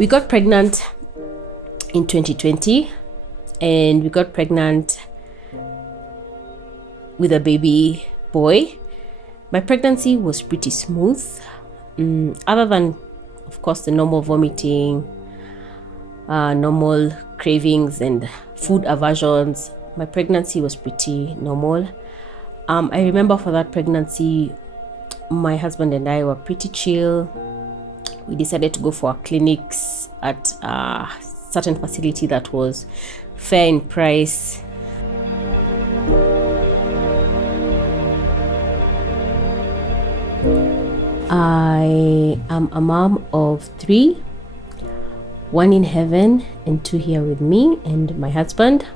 We got pregnant in 2020, and we got pregnant with a baby boy. My pregnancy was pretty smooth, other than, of course, the normal vomiting, normal cravings and food aversions. My pregnancy was pretty normal. I remember for that pregnancy, my husband and I were pretty chill. We decided to go for our clinics at a certain facility that was fair in price. I am a mom of 3, 1 in heaven and 2 here with me and my husband.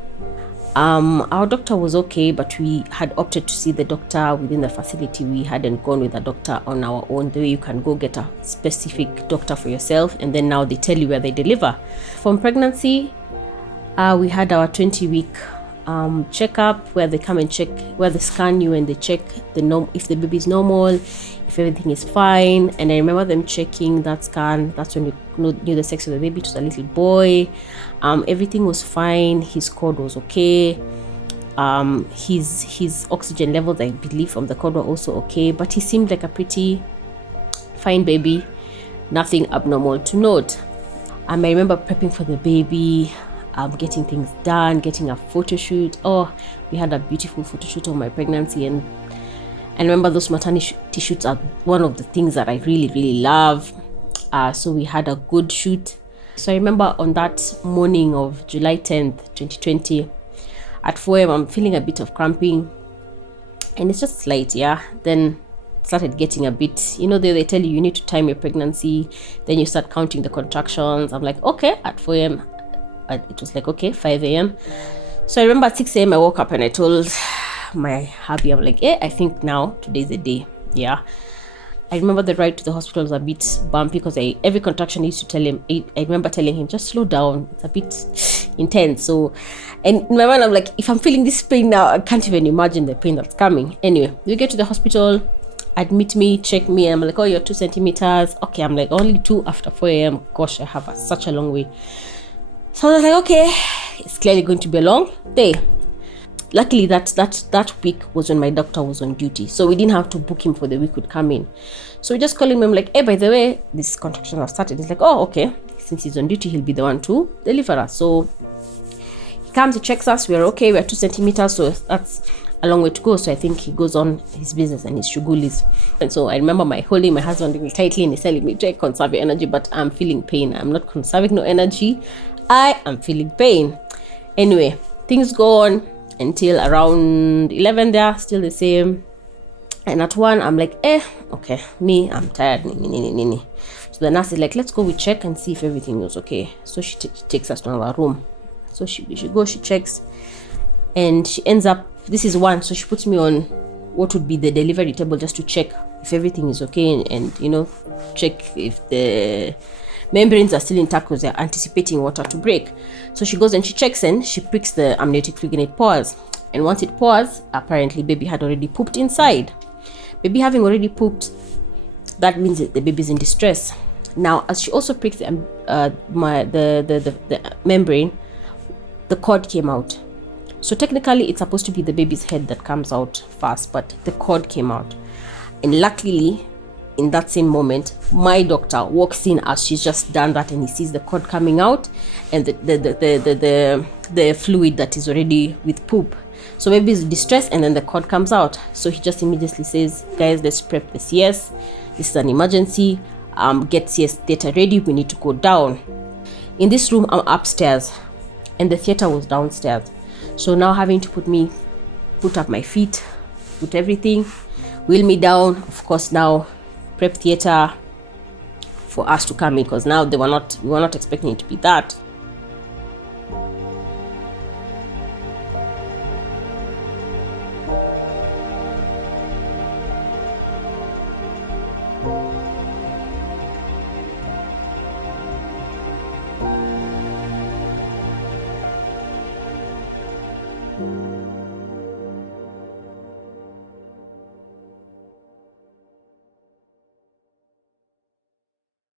Our doctor was okay, but we had opted to see the doctor within the facility. We hadn't gone with a doctor on our own, the way you can go get a specific doctor for yourself, and then now they tell you where they deliver. From pregnancy, we had our 20-week checkup, where they come and check, where they scan you and they check if the baby is normal, if everything is fine. And I remember them checking that scan. That's when we knew the sex of the baby. It was a little boy. Everything was fine. His cord was okay. His oxygen levels, I believe, from the cord were also okay, but he seemed like a pretty fine baby. Nothing abnormal to note. I remember prepping for the baby, getting things done, getting a photo shoot. Oh, we had a beautiful photo shoot of my pregnancy, and I remember those maternity shoots are one of the things that I really, really love. So we had a good shoot. So I remember on that morning of July 10th, 2020, at 4 a.m, I'm feeling a bit of cramping, and it's just slight, yeah. Then started getting a bit, they tell you need to time your pregnancy, then you start counting the contractions. I'm like, okay, at 4 a.m, it was like, okay, 5 a.m. So I remember at 6 a.m, I woke up and I told my hubby, I'm like, I think now, today's the day, yeah. I remember the ride to the hospital was a bit bumpy because every contraction I used to tell him, I remember telling him, just slow down, it's a bit intense. So, and in my mind, I'm like, if I'm feeling this pain now, I can't even imagine the pain that's coming. Anyway, we get to the hospital, admit me, check me, and I'm like, oh, you're 2 centimeters. Okay, I'm like, only 2 after 4 a.m. Gosh, I have such a long way. So I was like, okay, it's clearly going to be a long day. Luckily, that week was when my doctor was on duty, so we didn't have to book him for the week would come in. So we just called him. I'm like, hey, by the way, this contraction has started. He's like, oh, okay. Since he's on duty, he'll be the one to deliver us. So he comes, he checks us. We're okay. We're 2 centimeters, so that's a long way to go. So I think he goes on his business and his shugulis. And so I remember holding my husband really tightly, and he's telling me, Jay, conserve your energy, but I'm feeling pain. I'm not conserving no energy. I am feeling pain. Anyway, things go on until around 11 there, still the same. And at 1, I'm like, okay, I'm tired. So the nurse is like, let's go, we check and see if everything was okay. So she takes us to our room. So she goes, she checks, and she ends up, this is 1, so she puts me on what would be the delivery table just to check if everything is okay, and check if the membranes are still intact because they're anticipating water to break. So she goes and she checks, and she pricks the amniotic fluid, and it pours. And once it pours, apparently baby had already pooped inside. Baby having already pooped, that means that the baby's in distress. Now, as she also pricks the membrane, the cord came out. So technically, it's supposed to be the baby's head that comes out first, but the cord came out. And luckily, in that same moment, my doctor walks in as she's just done that, and he sees the cord coming out and the fluid that is already with poop. So baby is distressed, and then the cord comes out. So he just immediately says, guys, let's prep the CS. This is an emergency. Get CS theater ready. We need to go down. In this room, I'm upstairs, and the theater was downstairs. So now having to put up my feet, put everything, wheel me down. Of course, now prep theater for us to come in, because now we were not expecting it to be that.